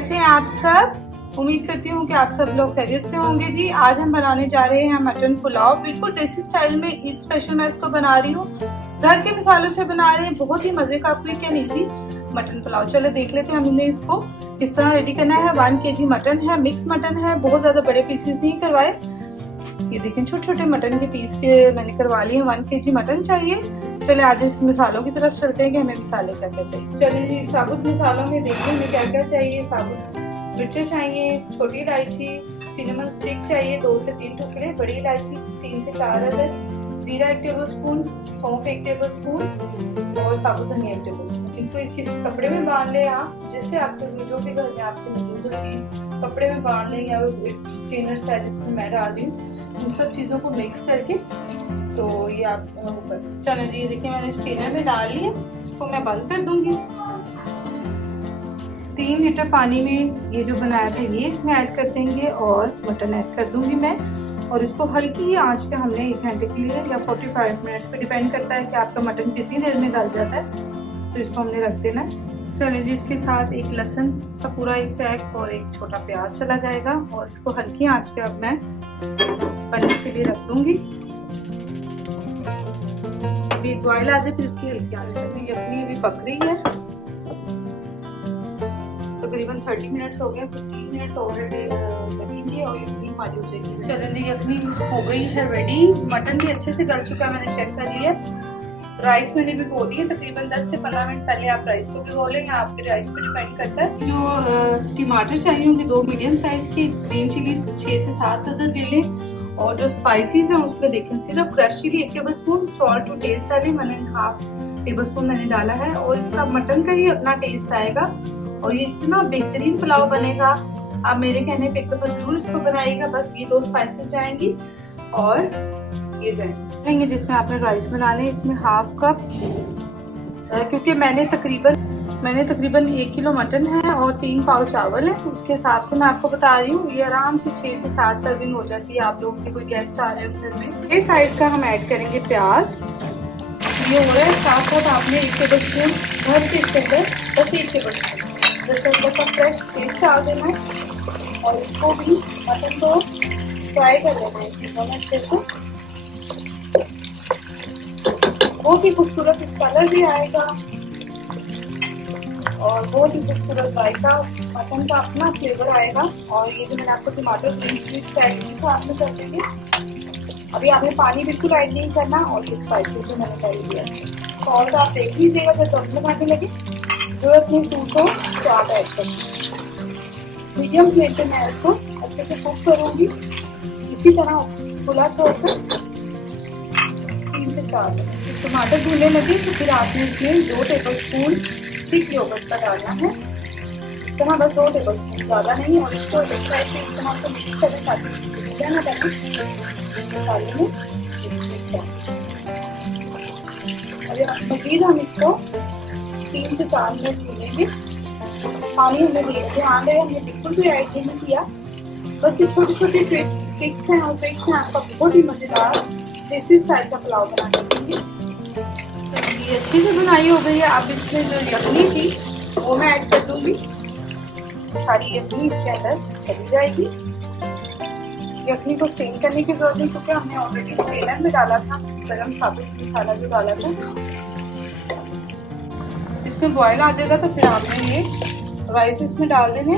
कैसे हैं आप सब? उम्मीद करती हूँ कि आप सब लोग खैरियत से होंगे जी। आज हम बनाने जा रहे हैं मटन पुलाव, बिल्कुल देसी स्टाइल में। ईद स्पेशल मैं इसको बना रही हूँ, घर के मसालों से बना रहे हैं। बहुत ही मजे का quick and easy mutton pulao. चलो देख लेते हैं हमने इसको किस तरह रेडी करना है। 1 kg मटन है, मिक्स मटन है, बहुत ज्यादा बड़े पीसेस नहीं करवाए। ये देखें छोटे छोटे मटन के पीस के मैंने करवा लिए। 1 kg मटन चाहिए। चले आज इस मसालों की तरफ चलते हैं कि हमें मसाले क्या क्या चाहिए। चलिए जी, साबुत मसालों में देखिए हमें क्या क्या चाहिए। साबुत मिर्चें चाहिए, छोटी इलायची, सिनेमन स्टिक चाहिए 2 से 3 टुकड़े, बड़ी इलायची 3 से 4 अदद, जीरा 1 टेबलस्पून, सौंफ 1 टेबलस्पून और साबुत धनिया 1 टेबलस्पून। इनको किसी कपड़े में बांध ले आप, जिससे आपके जो भी घर में आपके मौजूद हो चीज कपड़े में बांध लें, या एक स्ट्रेनर है जिसमें मैं डाल रही हूँ। इन सब चीजों को मिक्स करके तो ये आप ऊपर चलो जी, देखिए मैंने स्ट्रेनर में डाल लिया। इसको मैं बंद कर दूंगी। 3 लीटर पानी में ये जो बनाया था ये इसमें ऐड कर देंगे और मटन ऐड कर दूंगी मैं। और इसको हल्की ही आंच पे हमने 1 घंटे के लिए या 45 मिनट्स पे, डिपेंड करता है कि आपका मटन कितनी देर में गल जाता है, तो इसको हमने रख देना है। चलिए जी, इसके साथ एक लहसुन का पूरा 1 पैक और एक छोटा प्याज चला जाएगा। और इसको हल्की आंच पे अब मैं बनने के लिए रख दूंगी। अभी बॉयल आ जाए फिर उसकी हल्की आंच करनी। यखनी अभी पक रही है, तकरीबन 30 मिनट्स हो गए, 15 मिनट्स ऑलरेडी लगेंगे और यखनी हमारी हो जाएगी। चलो जी, यखनी हो गई है रेडी। मटन भी अच्छे से गल चुका है, मैंने चेक कर लिया। राइस मैंने भिगो दिए, तकरीबन 10 से 15 मिनट पहले आप राइस को भिगो लें, या आपके राइस पे डिपेंड करता है। जो टमाटर चाहिए होंगे 2 मीडियम साइज की, ग्रीन चिली 6 से 7 अदद ले लें। और जो स्पाइसेस हैं उसमें देखें सिर्फ crush chilli 1 tablespoon, salt to taste डालें, मैंने 1/2 टेबलस्पून मैंने डाला है। और इसका मटन का ही अपना टेस्ट आएगा और ये इतना बेहतरीन पुलाव बनेगा। आप मेरे कहने पे एक दफा जरूर इसको बनाइएगा। बस ये 2 स्पाइसेस जाएंगी और ये जाएंगे जिसमें आपने राइस बनाने। इसमें 1/2 कप, क्योंकि मैंने तकरीबन 1 किलो मटन है और 3 पाव चावल है, उसके हिसाब से मैं आपको बता रही हूँ। ये आराम से 6 से 7 सर्विंग हो जाती है। आप लोग के कोई गेस्ट आ रहे हो घर में। इस साइज का हम ऐड करेंगे प्याज। ये हो रहा है। साथ साथ आपने 1 टेबलस्पून भर के इसके अंदर बस 1 टेबलस्पून फ्रेश पेस्ट डाल देना है। और इसको भी मटन को फ्राई कर लेना है अच्छे से। बहुत ही खूबसूरत कलर भी आएगा और बहुत ही खूबसूरत जायका, मटन का अपना फ्लेवर आएगा। और ये जो मैंने आपको टमाटर ग्रीन चिलीज ऐड की था आपने कर देंगे। अभी आपने पानी बिल्कुल ऐड नहीं करना। और ये स्पाइसेस जो मैंने कर दिया, सॉल्ट आप देख लीजिएगा जब दम लगाने लगे, जरूरत नहीं सूट हो तो आप ऐड कर दीजिए। मीडियम फ्लेम पे मैं इसको अच्छे से कुक करूँगी। इसी तरह खुला छोड़कर 3 से 4 मिनट। टमाटर भूनने लगे तो फिर आपने इसमें 2 टेबलस्पून थिक योगर्ट का डालना है। इतना बस 2 टेबलस्पून, ज़्यादा नहीं। और इसको एक साइड से इस्तेमाल को मिक्स करें ताकि ना डालें मसाले में। और मजीद हम इसको 3 से 4 मिनट भूनेंगे। पानी हमें ध्यान रहे, हमने बिल्कुल भी ऐड नहीं किया। बस ये छोटी छोटी ट्रिक्स हैं और ट्रिक्स हैं आपका बहुत ही मज़ेदार देसी स्टाइल का पुलाव बनाने के लिए। ये अच्छी से बुनाई हो गई है। अब इसमें जो यखनी थी वो मैं ऐड कर दूंगी। सारी यखनी इसके अंदर चली जाएगी। यखनी को स्टेन करने की जरूरत नहीं, क्योंकि हमने ऑलरेडी स्टेनर में डाला था, गरम साबुत मसाला भी डाला था। इसमें बॉयल आ जाएगा तो फिर आपने ये राइस इसमें डाल देने।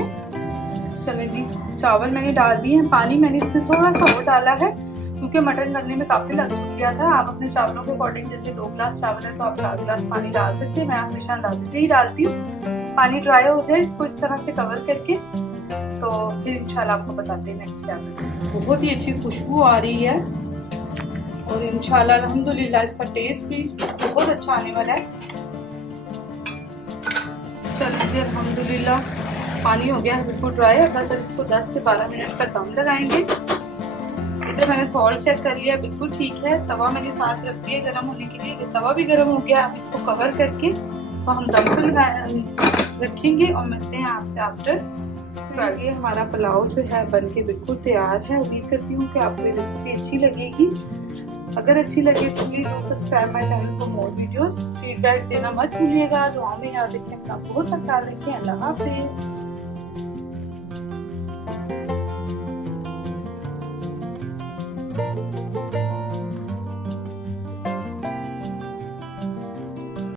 चले जी, चावल मैंने डाल दिए हैं। पानी मैंने इसमें थोड़ा सा और डाला है क्योंकि मटन गलने में काफ़ी लग गया था। आप अपने चावलों के अकॉर्डिंग, जैसे 2 गिलास चावल है तो आप 4 गिलास पानी डाल सकते हैं। मैं हमेशा अंदाजे से ही डालती हूँ। पानी ड्राई हो जाए इसको इस तरह से कवर करके, तो फिर इंशाल्लाह आपको बताते हैं नेक्स्ट क्या करना। बहुत ही अच्छी खुशबू आ रही है और इंशाल्लाह अल्हम्दुलिल्लाह इसका टेस्ट भी बहुत अच्छा आने वाला है। चलिए अल्हम्दुलिल्लाह पानी हो गया है बिल्कुल ड्राई है। बस अब इसको 10 से 12 मिनट का दम लगाएंगे। इधर मैंने सॉल्ट चेक कर लिया, बिल्कुल ठीक है। तवा मैंने साथ रख दिया गर्म होने के लिए। तवा भी गर्म हो गया। अब इसको कवर करके तो हम दम पे रखेंगे और मिलते हैं आपसे आफ्टर। ये हमारा पुलाव जो है बन के बिल्कुल तैयार है। उम्मीद करती हूँ कि आपको ये रेसिपी अच्छी लगेगी। अगर अच्छी लगे तो please do subscribe my channel for more videos. Feedback देना मत भूलिएगा। दुआ में याद रखें, अपना बहुत सा ख्याल रखें। अल्लाह हाफिज।